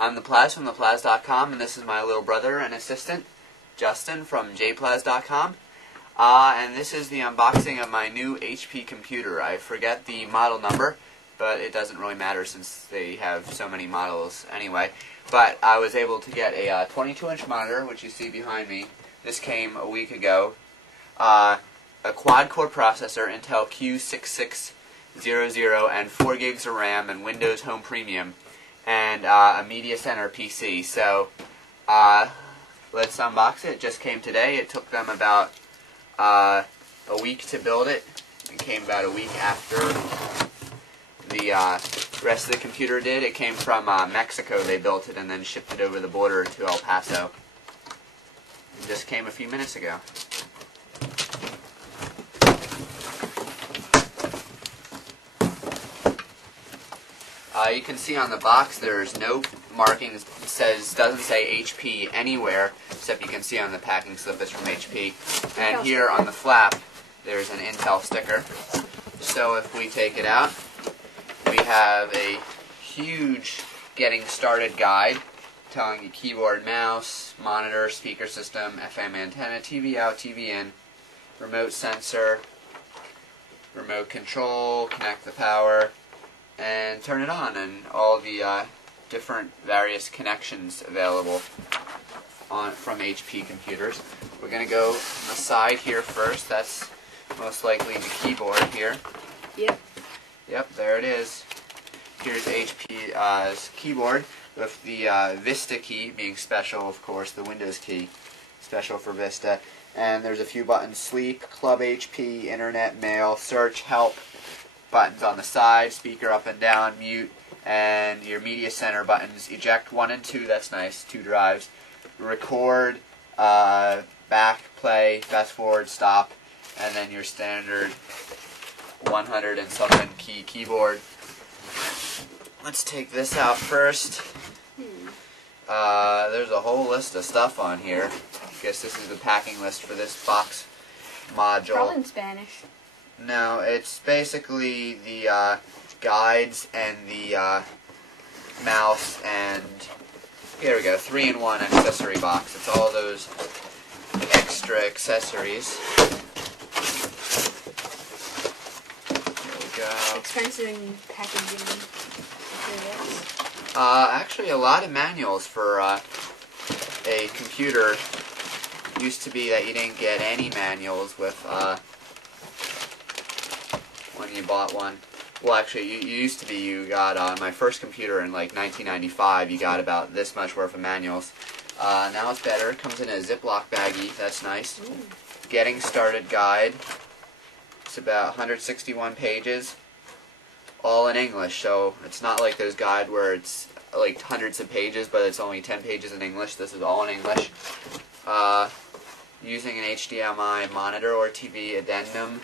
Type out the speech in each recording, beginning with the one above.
I'm ThePlaz from ThePlaz.com, and this is my little brother and assistant, Justin from ThePlaz.com. And this is the unboxing of my new HP computer. I forget the model number, but it doesn't really matter since they have so many models anyway. But I was able to get a 22-inch monitor, which you see behind me. This came a week ago. A quad-core processor, Intel Q6600, and 4 gigs of RAM, and Windows Home Premium, and a Media Center PC. So let's unbox it. It just came today. It took them about a week to build it. It came about a week after the rest of the computer did. It came from Mexico. They built it and then shipped it over the border to El Paso. It just came a few minutes ago. You can see on the box there's no markings. It doesn't say HP anywhere, except you can see on the packing slip it's from HP. And here on the flap there's an Intel sticker. So if we take it out, we have a huge getting started guide telling you keyboard, mouse, monitor, speaker system, FM antenna, TV out, TV in, remote sensor, remote control, connect the power, and turn it on, and all the different various connections available from HP computers. We're going to go on the side here first. That's most likely the keyboard here. Yep, there it is. Here's HP's keyboard with the Vista key being special, of course, the Windows key special for Vista. And there's a few buttons: sleep, club HP, internet, mail, search, help. Buttons on the side, speaker up and down, mute, and your media center buttons, eject 1 and 2, that's nice, 2 drives, record, back, play, fast forward, stop, and then your standard 100 and something key keyboard. Let's take this out first. There's a whole list of stuff on here. I guess this is the packing list for this box module. Probably in Spanish. No, it's basically the guides and the mouse, and here we go, 3-in-1 accessory box. It's all those extra accessories. There we go. Expensive in packaging materials. Actually, a lot of manuals for a computer. Used to be that you didn't get any manuals with when you bought one. Well, actually, you used to be, you got on my first computer in like 1995, you got about this much worth of manuals. Now it's better. It comes in a Ziploc baggie. That's nice. Getting started guide. It's about 161 pages, all in English. So it's not like those guide where it's like hundreds of pages, but it's only 10 pages in English. This is all in English. Using an HDMI monitor or TV addendum.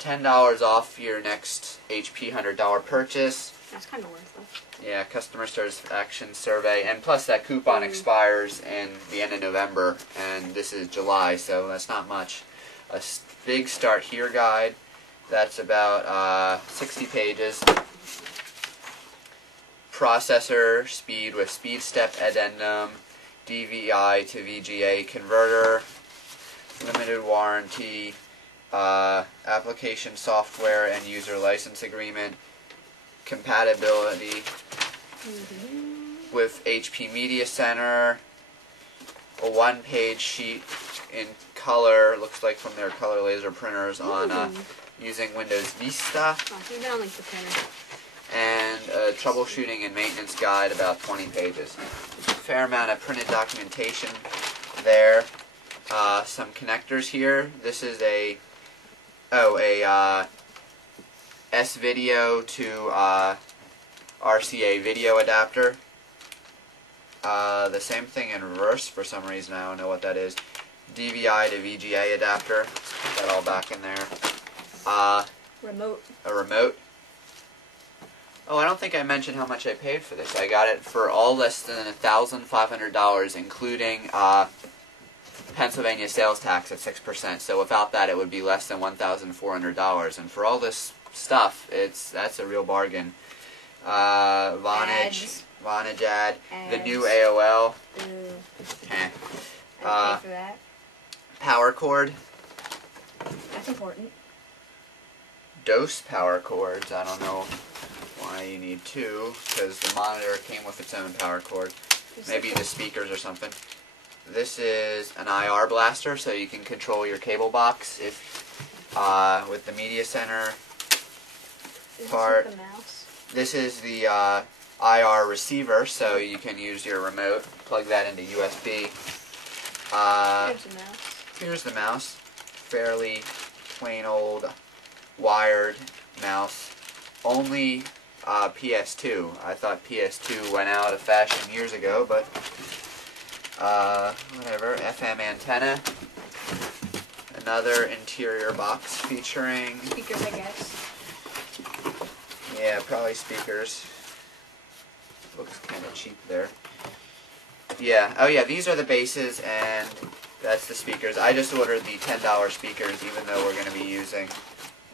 $10 off your next HP $100 purchase. That's kind of worth it. Yeah, customer satisfaction survey, and plus that coupon expires in the end of November, and this is July, so that's not much. A big start here guide. That's about 60 pages. Processor speed with speed step addendum, DVI to VGA converter, limited warranty. Application software and user license agreement, compatibility with HP Media Center, a 1-page sheet in color, looks like from their color laser printers, on using Windows Vista, and a troubleshooting and maintenance guide, about 20 pages. Fair amount of printed documentation there. Some connectors here. This is a S-video to RCA video adapter. The same thing in reverse for some reason. I don't know what that is. DVI to VGA adapter. Put that all back in there. Remote. A remote. Oh, I don't think I mentioned how much I paid for this. I got it for all less than $1,500, including Pennsylvania sales tax at 6%, so without that it would be less than $1,400. And for all this stuff, that's a real bargain. Ads. Vonage ad, the Ads. new AOL, I'd pay for that. power cord, That's important. dose power cords. I don't know why you need two, because the monitor came with its own power cord. Maybe the speakers or something. This is an IR blaster, so you can control your cable box with the media center part. Is this with the mouse? This is the IR receiver, so you can use your remote, plug that into USB. Here's the mouse. Here's the mouse. Fairly plain old wired mouse. Only PS2. I thought PS2 went out of fashion years ago, but whatever. FM antenna. Another interior box featuring... Speakers, I guess. Yeah, probably speakers. Looks kind of cheap there. Yeah, oh yeah, these are the bases, and that's the speakers. I just ordered the $10 speakers, even though we're going to be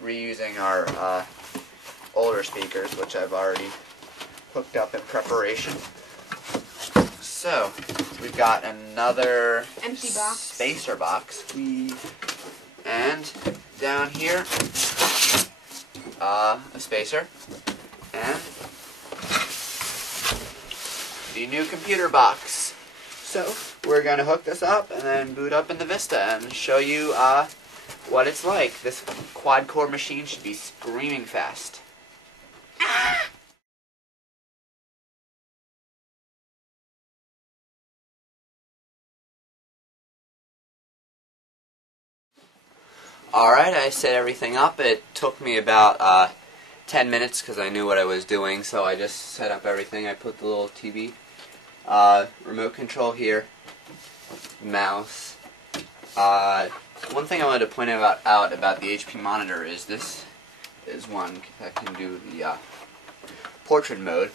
reusing our older speakers, which I've already hooked up in preparation. So, we've got another empty box. Spacer box. And down here, a spacer, and the new computer box. So we're going to hook this up and then boot up in the Vista and show you what it's like. This quad-core machine should be screaming fast. Alright, I set everything up. It took me about 10 minutes because I knew what I was doing, so I just set up everything. I put the little TV remote control here, mouse. One thing I wanted to point out about the HP monitor is this is one that can do the portrait mode,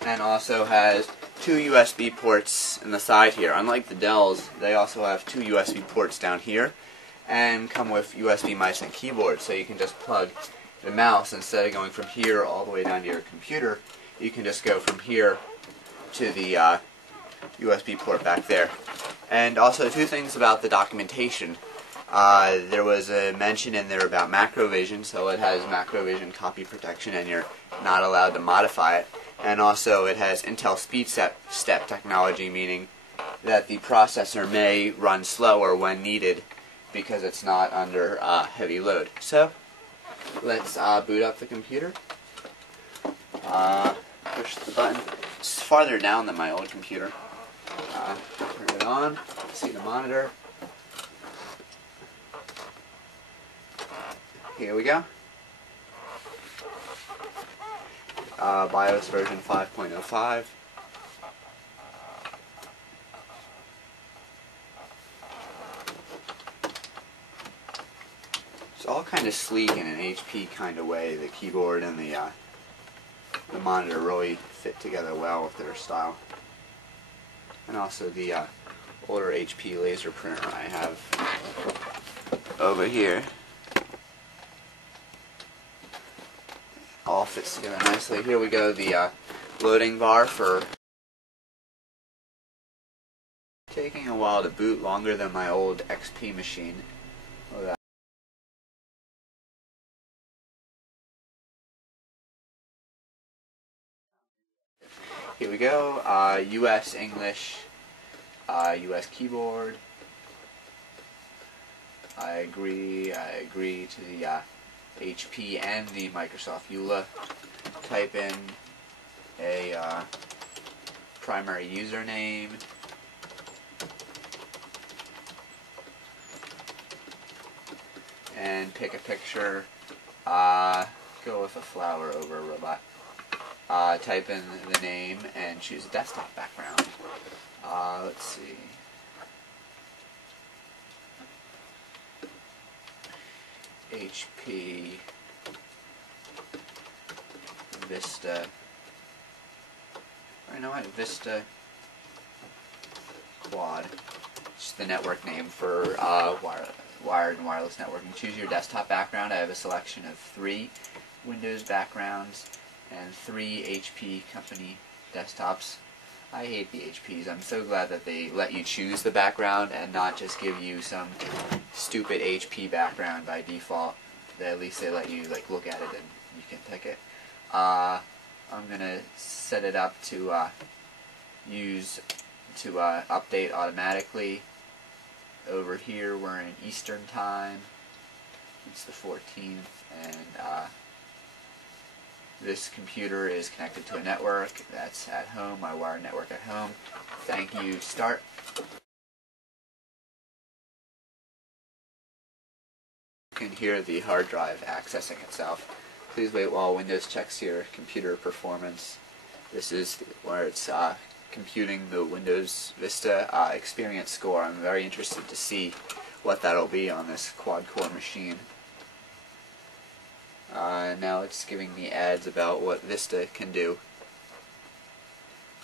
and also has two USB ports in the side here. Unlike the Dells, they also have two USB ports down here, and come with USB mice and keyboard, so you can just plug the mouse instead of going from here all the way down to your computer. You can just go from here to the USB port back there. And also two things about the documentation. There was a mention in there about macrovision, so it has macrovision copy protection and you're not allowed to modify it. And also it has Intel speed step technology, meaning that the processor may run slower when needed because it's not under heavy load. So let's boot up the computer. Push the button. It's farther down than my old computer. Turn it on. See the monitor. Here we go. BIOS version 5.05. It's all kind of sleek in an HP kind of way. The keyboard and the monitor really fit together well with their style. And also the older HP laser printer I have over here. All fits together nicely. Here we go, the loading bar for taking a while to boot, longer than my old XP machine. Look at that. Here we go, US English, US keyboard. I agree to the HP and the Microsoft EULA. Type in a primary username. And pick a picture. Go with a flower over a robot. Type in the name and choose a desktop background. Let's see. HP Vista. Or you know what? Vista Quad. It's the network name for wired and wireless networking. Choose your desktop background. I have a selection of 3 Windows backgrounds. and 3 HP company desktops. I hate the HPs. I'm so glad that they let you choose the background and not just give you some stupid HP background by default. At least they let you like look at it and you can pick it. I'm gonna set it up to update automatically. Over here we're in Eastern time. It's the 14th, and this computer is connected to a network that's at home, my wired network at home. Thank you, start. You can hear the hard drive accessing itself. Please wait while Windows checks your computer performance. This is where it's computing the Windows Vista experience score. I'm very interested to see what that'll be on this quad-core machine. Now it's giving me ads about what Vista can do.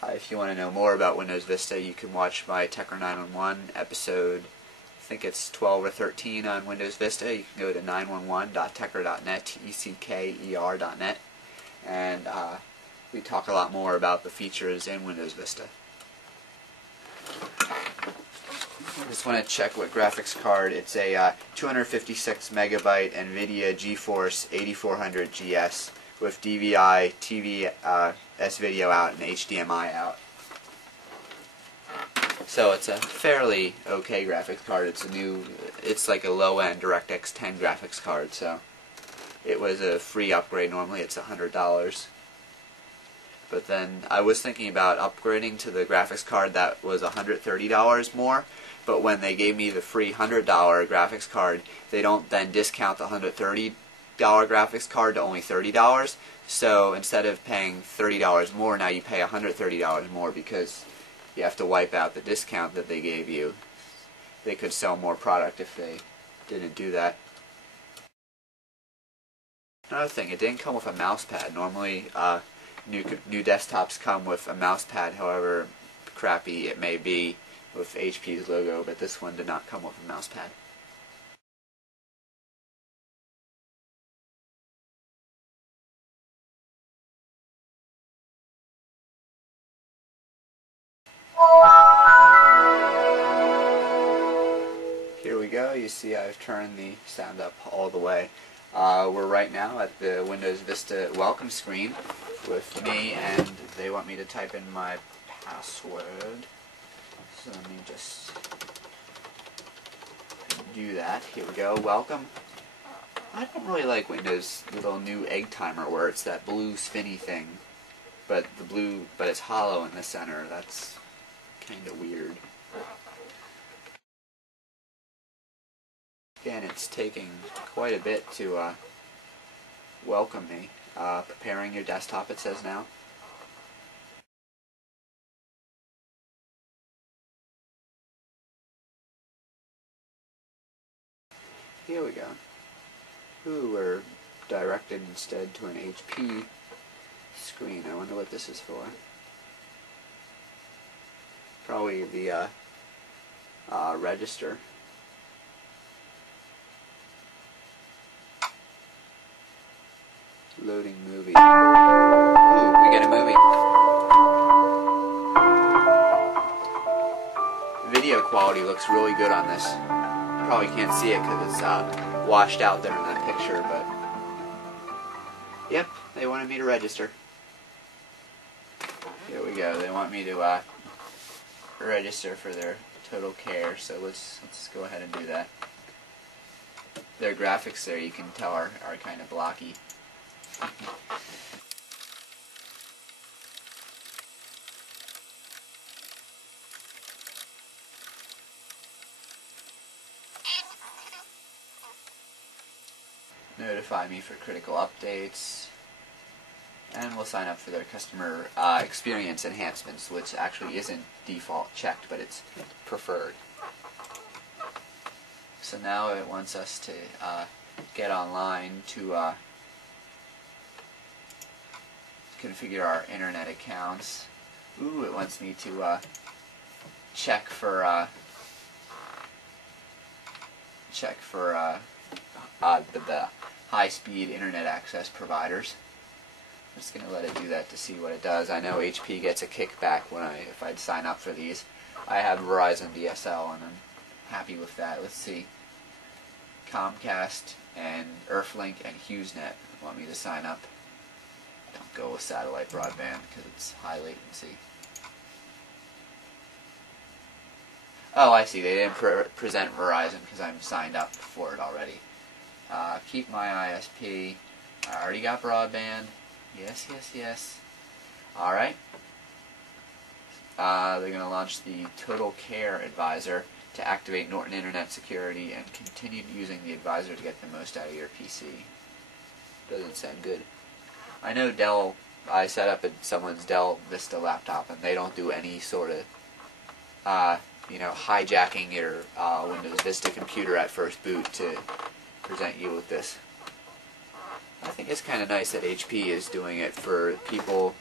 If you want to know more about Windows Vista, you can watch my Techer 911 episode, I think it's 12 or 13 on Windows Vista. You can go to 911.techer.net, ECKER.net, and we talk a lot more about the features in Windows Vista. I just want to check what graphics card. It's a 256 megabyte NVIDIA GeForce 8400 GS with DVI, TVS video out, and HDMI out. So it's a fairly okay graphics card. It's like a low-end DirectX 10 graphics card. So it was a free upgrade. Normally it's $100. But then I was thinking about upgrading to the graphics card that was $130 more. But when they gave me the free $100 graphics card, they don't then discount the $130 graphics card to only $30. So instead of paying $30 more, now you pay $130 more because you have to wipe out the discount that they gave you. They could sell more product if they didn't do that. Another thing, it didn't come with a mouse pad. Normally, new desktops come with a mouse pad, however crappy it may be with HP's logo, but this one did not come with a mouse pad. Here we go. You see I've turned the sound up all the way. We're right now at the Windows Vista welcome screen with me, and they want me to type in my password. So let me just do that. Here we go. Welcome. I don't really like Windows' little new egg timer where it's that blue spinny thing, but it's hollow in the center. That's kind of weird. Again, it's taking quite a bit to welcome me. Preparing your desktop, it says now. Here we go. Ooh, we're directed instead to an HP screen. I wonder what this is for. Probably the register. Loading movie. Ooh, we get a movie. Video quality looks really good on this. You probably can't see it because it's washed out there in that picture, but yep, they wanted me to register. Here we go. They want me to register for their total care, so let's go ahead and do that. Their graphics there, you can tell, are kind of blocky. Notify me for critical updates, and we'll sign up for their customer experience enhancements, which actually isn't default checked, but it's preferred. So now it wants us to get online to configure our internet accounts. Ooh, it wants me to check for the high-speed internet access providers. I'm just going to let it do that to see what it does. I know HP gets a kickback if I'd sign up for these. I have Verizon DSL and I'm happy with that. Let's see. Comcast and Earthlink and HughesNet want me to sign up. Don't go with satellite broadband because it's high latency. Oh, I see. They didn't present Verizon because I'm signed up for it already. Keep my ISP. I already got broadband. Yes, yes, yes. Alright. They're going to launch the Total Care Advisor to activate Norton Internet Security and continue using the advisor to get the most out of your PC. Doesn't sound good. I know Dell, I set up someone's Dell Vista laptop and they don't do any sort of, hijacking your Windows Vista computer at first boot to present you with this. I think it's kind of nice that HP is doing it for people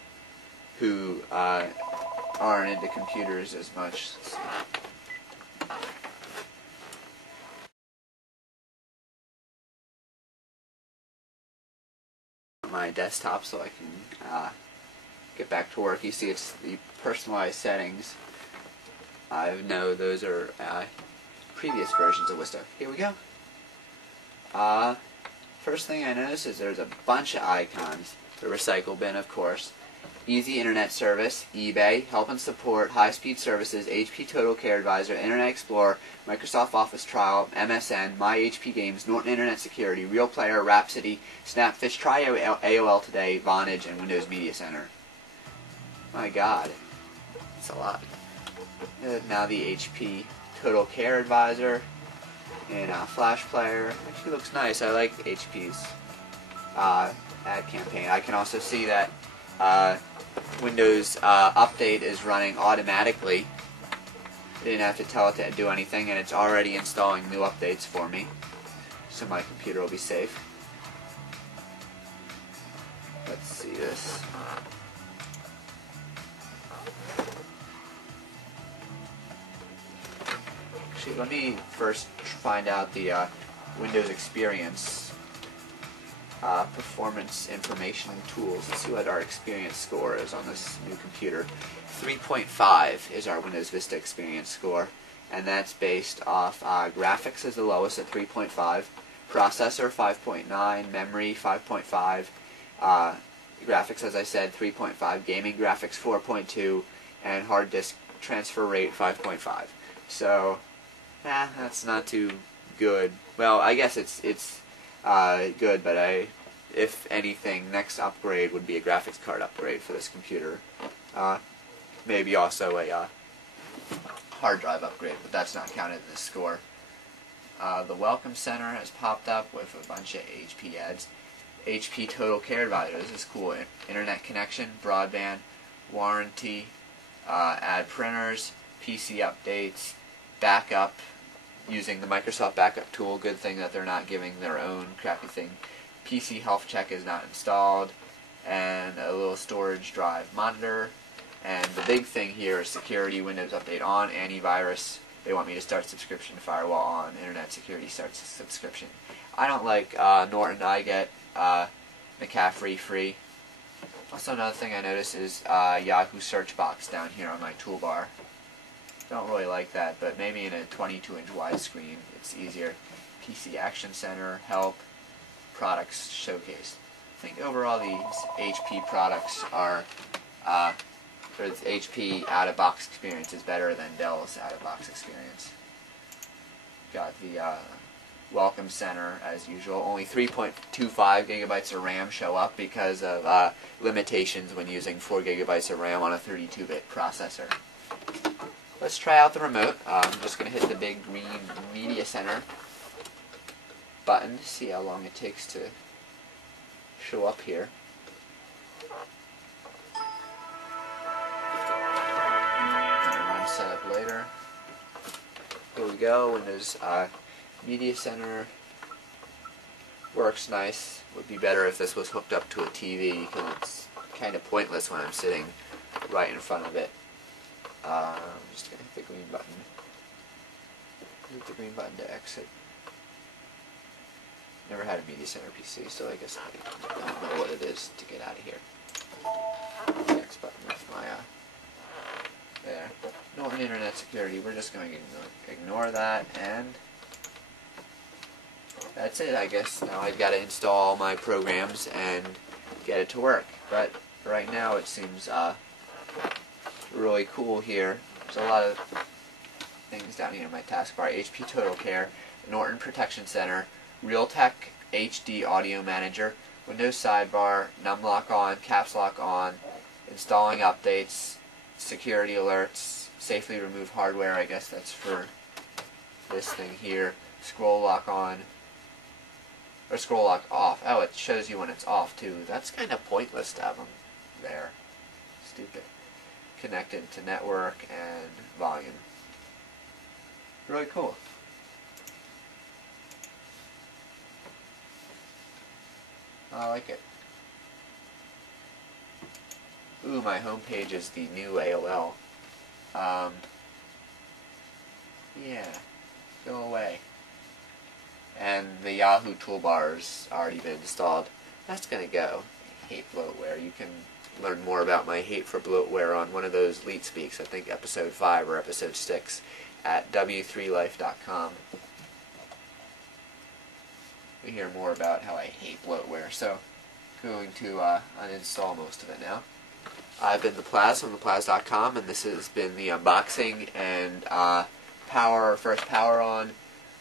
who aren't into computers as much. Let's see. My desktop so I can get back to work. You see it's the personalized settings. I know those are previous versions of Vista. Here we go. First thing I notice is there's a bunch of icons. The recycle bin, of course. Easy Internet Service, eBay, Help and Support, High-Speed Services, HP Total Care Advisor, Internet Explorer, Microsoft Office Trial, MSN, My HP Games, Norton Internet Security, Real Player, Rhapsody, Snapfish, Try AOL Today, Vonage, and Windows Media Center. My God, that's a lot. Now the HP Total Care Advisor and Flash Player. Actually looks nice. I like HP's ad campaign. I can also see that Windows Update is running automatically. I didn't have to tell it to do anything, and it's already installing new updates for me, so my computer will be safe. Let's see this. Actually, let me first find out the Windows Experience performance information tools. Let's see what our experience score is on this new computer. 3.5 is our Windows Vista experience score, and that's based off graphics is the lowest at 3.5, processor 5.9, memory 5.5, graphics, as I said, 3.5, gaming graphics 4.2, and hard disk transfer rate 5.5. So, that's not too good. Well, I guess it's good, but if anything, next upgrade would be a graphics card upgrade for this computer. Maybe also a hard drive upgrade, but that's not counted in this score. The Welcome Center has popped up with a bunch of HP ads. HP Total Care Advisor, this is cool. Internet connection, broadband, warranty, add printers, PC updates, backup, using the Microsoft backup tool. Good thing that they're not giving their own crappy thing. PC health check is not installed, and a little storage drive monitor. And the big thing here is security, Windows Update on, antivirus. They want me to start subscription, firewall on, internet security starts subscription. I don't like Norton. I get McCaffrey free. Also, another thing I noticed is Yahoo search box down here on my toolbar. Don't really like that, but maybe in a 22-inch widescreen it's easier. PC Action Center, Help, Products Showcase. I think overall these HP products are, or the HP out-of-box experience is better than Dell's out-of-box experience. Got the Welcome Center as usual. Only 3.25 gigabytes of RAM show up because of limitations when using 4 gigabytes of RAM on a 32-bit processor. Let's try out the remote. I'm just going to hit the big green Media Center button to see how long it takes to show up here. Run setup later. Here we go. Windows Media Center works nice. Would be better if this was hooked up to a TV because it's kind of pointless when I'm sitting right in front of it. I'm just going to hit the green button. Hit the green button to exit. Never had a Media Center PC, so I guess I don't know what it is to get out of here. Norton Internet Security. We're just going to ignore that, and that's it, I guess. Now I've got to install all my programs and get it to work. But right now it seems really cool here. There's a lot of things down here in my taskbar. HP Total Care, Norton Protection Center, Realtek HD Audio Manager, Windows Sidebar, Numlock on, Caps Lock on, installing updates, security alerts, safely remove hardware, I guess that's for this thing here, scroll lock on, or scroll lock off. Oh, it shows you when it's off too. That's kind of pointless to have them there. Stupid. Connected to network and volume. Really cool. I like it. Ooh, my homepage is the new AOL. Yeah, go away. And the Yahoo toolbar's already been installed. That's gonna go. I hate bloatware. You can learn more about my hate for bloatware on one of those Leet Speaks, I think episode 5 or episode 6, at w3life.com. We hear more about how I hate bloatware, so I'm going to uninstall most of it now. I've been ThePlaz from ThePlaz.com, and this has been the unboxing and first power on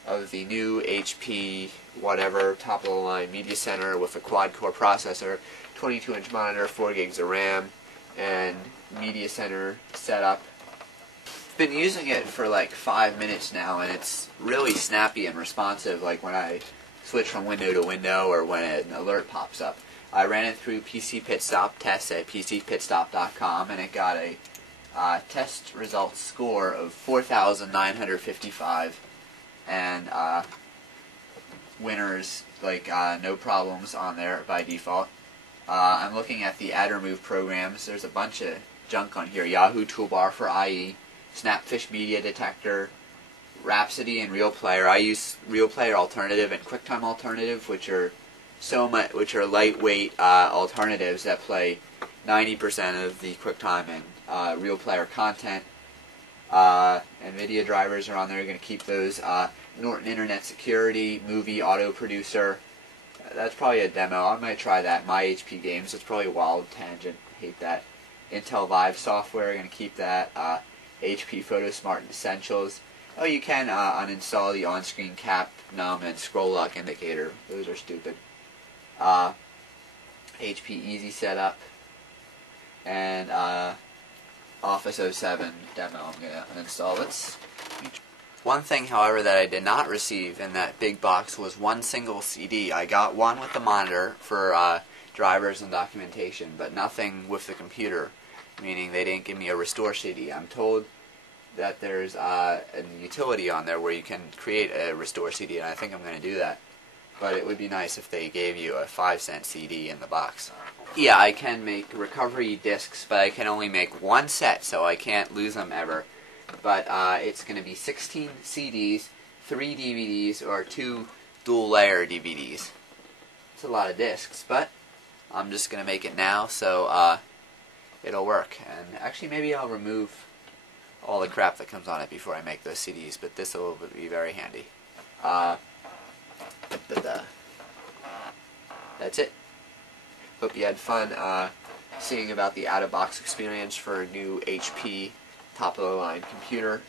of the new HP whatever top of the line media center with a quad-core processor, 22-inch monitor, 4 gigs of RAM, and media center setup. I've been using it for like 5 minutes now, and it's really snappy and responsive, like when I switch from window to window or when an alert pops up. I ran it through PC Pit Stop tests at PCPitstop.com, and it got a test results score of 4,955, and winners, like no problems on there by default. I'm looking at the add remove programs. There's a bunch of junk on here. Yahoo Toolbar for IE, Snapfish Media Detector, Rhapsody and Real Player. I use Real Player Alternative and QuickTime Alternative, which are lightweight alternatives that play 90% of the QuickTime and Real Player content. NVIDIA drivers are on there. You're going to keep those. Norton Internet Security, Movie Auto Producer. That's probably a demo. I might try that. My HP Games. It's probably a wild tangent. Hate that. Intel Vive software. Going to keep that. HP Photo Smart Essentials. Oh, you can uninstall the on-screen cap, num, and scroll lock indicator. Those are stupid. HP Easy Setup, and Office 07 demo. I'm going to uninstall it. One thing, however, that I did not receive in that big box was one single CD. I got one with the monitor for drivers and documentation, but nothing with the computer, meaning they didn't give me a restore CD. I'm told that there's a utility on there where you can create a restore CD, and I think I'm going to do that. But it would be nice if they gave you a 5-cent CD in the box. Yeah, I can make recovery discs, but I can only make one set, so I can't lose them ever. But it's going to be 16 CDs, 3 DVDs, or 2 dual-layer DVDs. It's a lot of discs, but I'm just going to make it now, so it'll work. And actually, maybe I'll remove all the crap that comes on it before I make those CDs, but this will be very handy. That's it. Hope you had fun seeing about the out-of-box experience for a new HP top-of-the-line computer.